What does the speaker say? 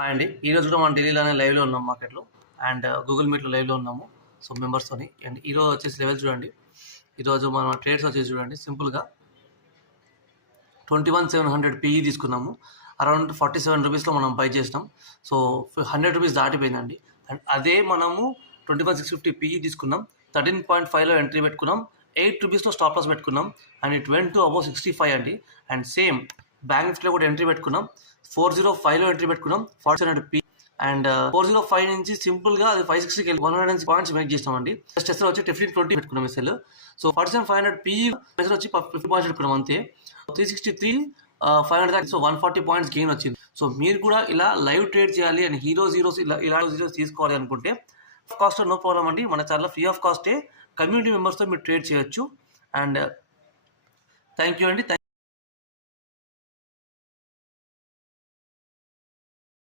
Hi అండి. ఈరోజు కూడా మనం ఢిల్లీలోనే లైవ్లో ఉన్నాం మార్కెట్లో అండ్ గూగుల్ మీట్లో లైవ్లో ఉన్నాము. సో మెంబర్స్తోని అండ్ ఈరోజు వచ్చేసి లెవెల్ చూడండి. ఈరోజు మన ట్రేడ్స్ వచ్చేసి చూడండి సింపుల్గా 21,700 పీఈ తీసుకున్నాము. అరౌండ్ 47 రూపీస్లో మనం బై చేసినాం. So 100 rupees దాటిపోయిందండి. అండ్ అదే మనము 21,650 పీఈ తీసుకున్నాం. 13.5లో ఎంట్రీ పెట్టుకున్నాం. 8 రూపీస్లో స్టాప్ లాస్ పెట్టుకున్నాం. And it went to above 65 అండి. అండ్ సేమ్ బ్యాంక్ నిఫ్టీలో కూడా ఎంట్రీ పెట్టుకున్నాం. 405లో ఎంట్రీ పెట్టుకున్నాం. 4700 పీ అండ్ 405 నుంచి సింపుల్గా అది 560కి వెళ్ళి 106 పాయింట్స్ మేక్ చేస్తామండి. ఫస్ట్ ఎస్ఎల్ వచ్చి 1520 పెట్టుకున్నాం ఎస్ఎల్. సో 47,500 పీ ఎస్ఎల్ వచ్చి 50 పాయింట్స్ పెట్టుకున్నాం అంతే. 363 500 దాకా. సో 140 పాయింట్స్ గెయిన్ వచ్చింది. సో మీరు కూడా ఇలా లైవ్ ట్రేడ్ చేయాలి అండ్ హీరోస్ ఇలా జీరోస్ తీసుకోవాలి అనుకుంటే కాస్ట్ నో ప్రాబ్లం అండి. మన ఛానల్లో ఫ్రీ ఆఫ్ కాస్టే కమ్యూనిటీ మెంబర్స్తో మీరు ట్రేడ్ చేయొచ్చు. అండ్ థ్యాంక్ యూ అండి.